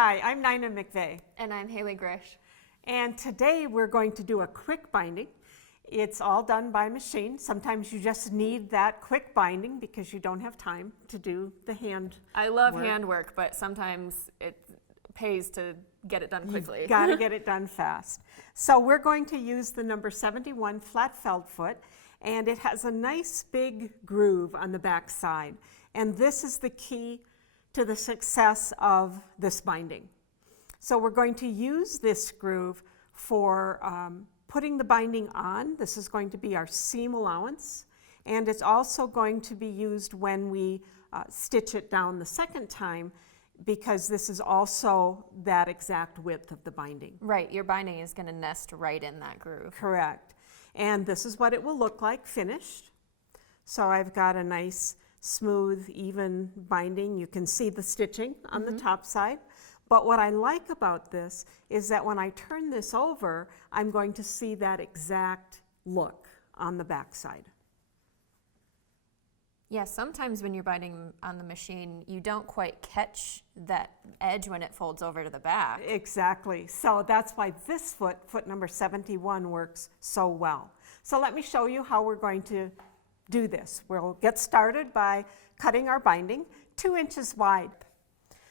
Hi, I'm Nina McVeigh. And I'm Haley Grish. And today we're going to do a quick binding. It's all done by machine. Sometimes you just need that quick binding because you don't have time to do the hand I love work. handwork, but sometimes it pays to get it done quickly. You've got to get it done fast. So we're going to use the number 71 flat felt foot, and it has a nice big groove on the back side. And this is the key to the success of this binding. So we're going to use this groove for putting the binding on. This is going to be our seam allowance, and it's also going to be used when we stitch it down the second time, because this is also that exact width of the binding. Right, your binding is going to nest right in that groove. Correct. And this is what it will look like finished. So I've got a nice smooth, even binding. You can see the stitching on the top side. But what I like about this is that when I turn this over, I'm going to see that exact look on the back side. Yeah, sometimes when you're binding on the machine, you don't quite catch that edge when it folds over to the back. Exactly. So that's why this foot, foot number 71, works so well. So let me show you how we're going to do this. We'll get started by cutting our binding 2 inches wide.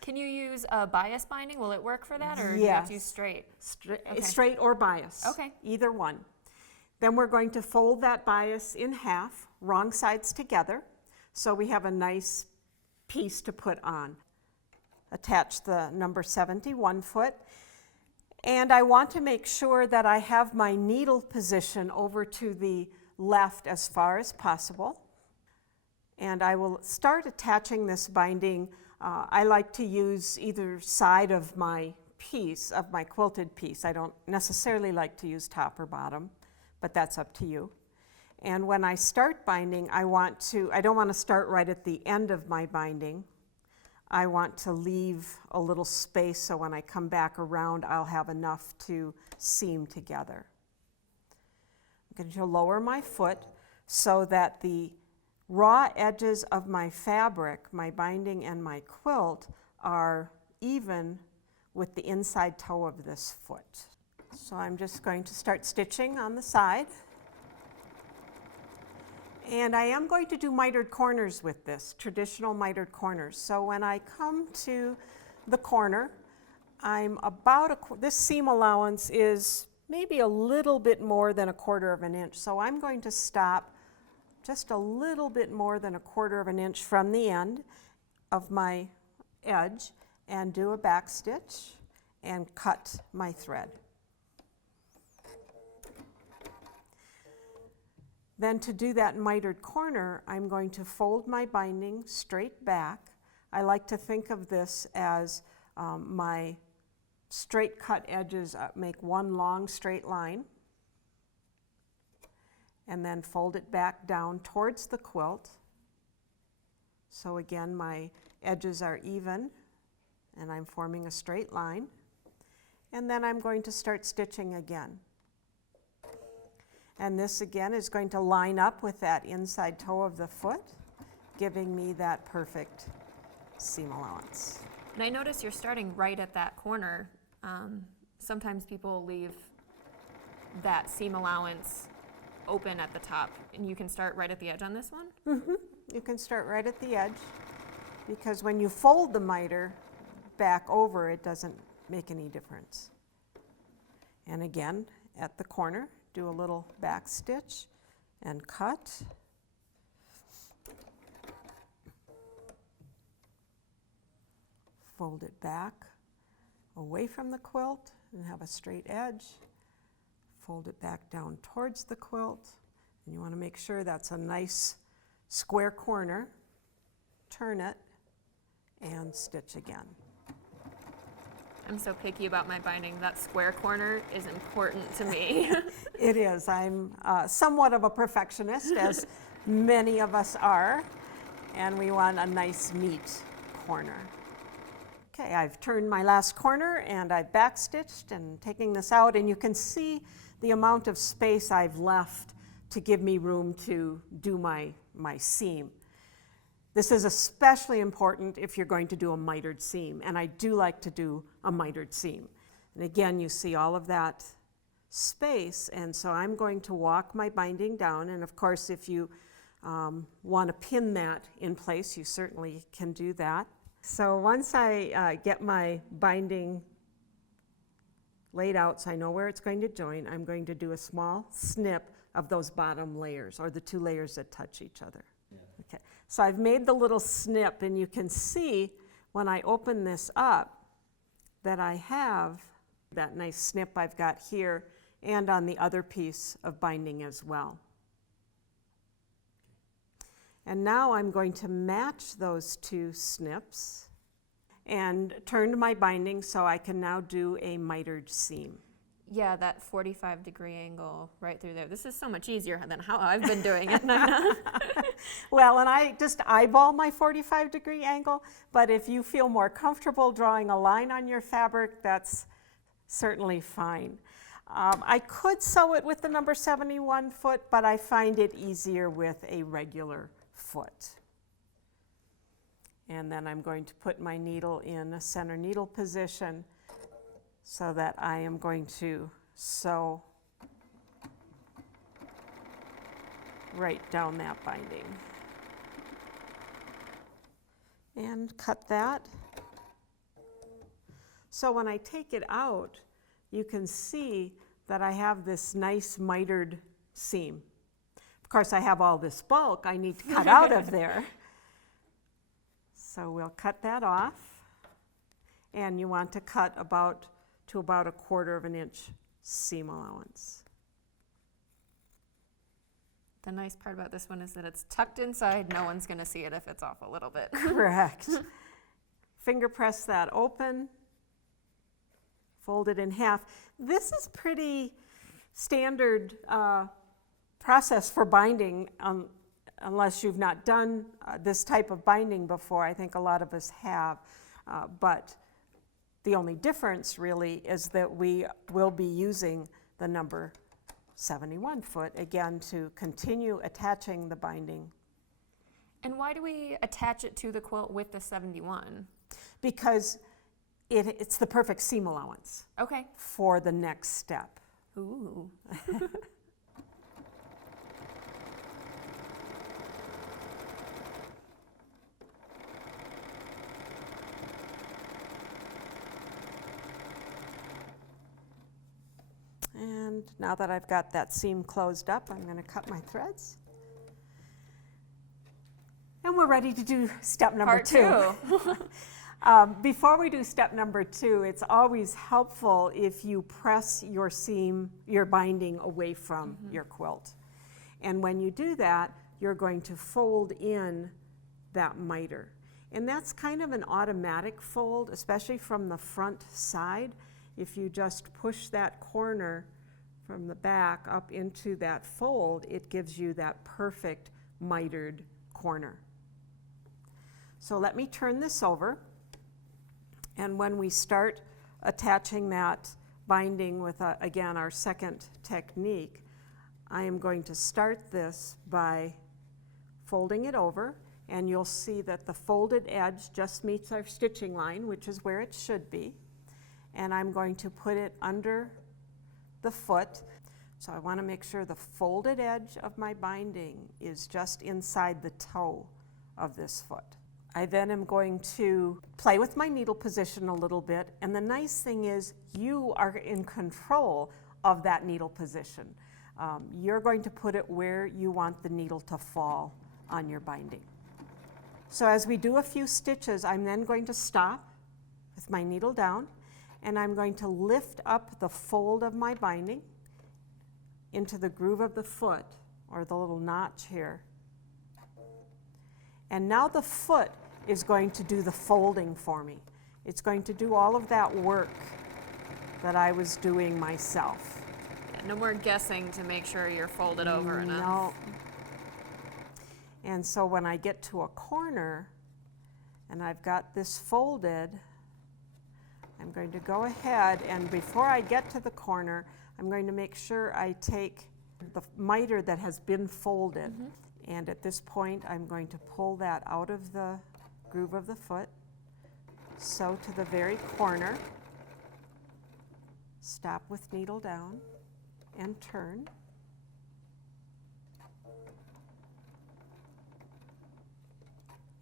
Can you use a bias binding? Will it work for that, or do you Yes. have to use straight? Okay. Straight or bias. Okay. Either one. Then we're going to fold that bias in half, wrong sides together, so we have a nice piece to put on. Attach the number 71 foot. And I want to make sure that I have my needle position over to the left as far as possible. And I will start attaching this binding. I like to use either side of my piece, of my quilted piece. I don't necessarily like to use top or bottom, but that's up to you. And when I start binding, I don't want to start right at the end of my binding. I want to leave a little space so when I come back around, I'll have enough to seam together. I'm going to lower my foot so that the raw edges of my fabric, my binding and my quilt, are even with the inside toe of this foot. So I'm just going to start stitching on the side. And I am going to do mitered corners with this, traditional mitered corners. So when I come to the corner, I'm this seam allowance is maybe a little bit more than 1/4 of an inch. So I'm going to stop just a little bit more than 1/4 of an inch from the end of my edge and do a back stitch and cut my thread. Then to do that mitered corner, I'm going to fold my binding straight back. I like to think of this as my straight cut edges make one long straight line, and then fold it back down towards the quilt. So again, my edges are even, and I'm forming a straight line. And then I'm going to start stitching again. And this again is going to line up with that inside toe of the foot, giving me that perfect seam allowance. And I notice you're starting right at that corner. Sometimes people leave that seam allowance open at the top, and you can start right at the edge on this one? Mm-hmm. You can start right at the edge, because when you fold the miter back over, it doesn't make any difference. And again, at the corner, do a little back stitch and cut. Fold it back away from the quilt and have a straight edge. Fold it back down towards the quilt, and you want to make sure that's a nice square corner. Turn it and stitch again. I'm so picky about my binding. That square corner is important to me. It is. I'm somewhat of a perfectionist, as many of us are, and we want a nice, neat corner. Okay, I've turned my last corner and I've backstitched and taking this out, and you can see the amount of space I've left to give me room to do my seam. This is especially important if you're going to do a mitered seam, and I do like to do a mitered seam. And again, you see all of that space, and so I'm going to walk my binding down, and of course if you want to pin that in place, you certainly can do that. So once I get my binding laid out so I know where it's going to join, I'm going to do a small snip of those bottom layers, or the two layers that touch each other. Okay, so I've made the little snip, and you can see when I open this up that I have that nice snip I've got here and on the other piece of binding as well. And now I'm going to match those two snips and turn my binding so I can now do a mitered seam. Yeah, that 45-degree angle right through there. This is so much easier than how I've been doing it. Well, and I just eyeball my 45-degree angle, but if you feel more comfortable drawing a line on your fabric, that's certainly fine. I could sew it with the number 71 foot, but I find it easier with a regular foot. And then I'm going to put my needle in a center needle position so that I am going to sew right down that binding. And cut that. So when I take it out, you can see that I have this nice mitered seam. Of course, I have all this bulk I need to cut out of there. So we'll cut that off. And you want to cut to about 1/4 of an inch seam allowance. The nice part about this one is that it's tucked inside. No one's going to see it if it's off a little bit. Correct. Finger press that open, fold it in half. This is pretty standard process for binding, unless you've not done this type of binding before. I think a lot of us have, but the only difference really is that we will be using the number 71 foot again to continue attaching the binding. And why do we attach it to the quilt with the 71? Because it's the perfect seam allowance Okay. for the next step. Ooh. And now that I've got that seam closed up, I'm going to cut my threads. And we're ready to do step number Part two. two. Before we do step number 2, it's always helpful if you press your seam, your binding away from your quilt. And when you do that, you're going to fold in that miter. And that's kind of an automatic fold, especially from the front side. If you just push that corner from the back up into that fold, it gives you that perfect mitered corner. So let me turn this over. And when we start attaching that binding with, again, our second technique, I am going to start this by folding it over, and you'll see that the folded edge just meets our stitching line, which is where it should be. And I'm going to put it under the foot. So I want to make sure the folded edge of my binding is just inside the toe of this foot. I then am going to play with my needle position a little bit, and the nice thing is you are in control of that needle position. You're going to put it where you want the needle to fall on your binding. So as we do a few stitches, I'm then going to stop with my needle down, and I'm going to lift up the fold of my binding into the groove of the foot, or the little notch here. And now the foot is going to do the folding for me. It's going to do all of that work that I was doing myself. Yeah, no more guessing to make sure you're folded over enough. No. And so when I get to a corner and I've got this folded, I'm going to go ahead, and before I get to the corner, I'm going to make sure I take the miter that has been folded And at this point, I'm going to pull that out of the groove of the foot, sew to the very corner, stop with needle down, and turn.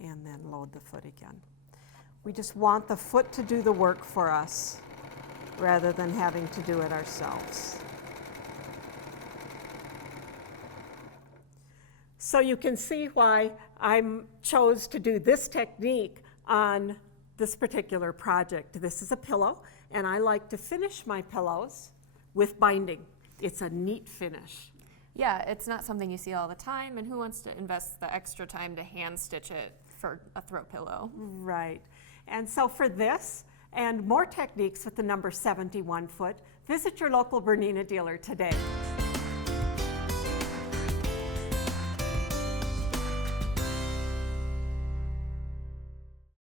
And then load the foot again. We just want the foot to do the work for us rather than having to do it ourselves. So you can see why I chose to do this technique on this particular project. This is a pillow, and I like to finish my pillows with binding. It's a neat finish. Yeah, it's not something you see all the time, and who wants to invest the extra time to hand stitch it for a throat pillow? Right. And so for this and more techniques with the number 71 foot, visit your local Bernina dealer today.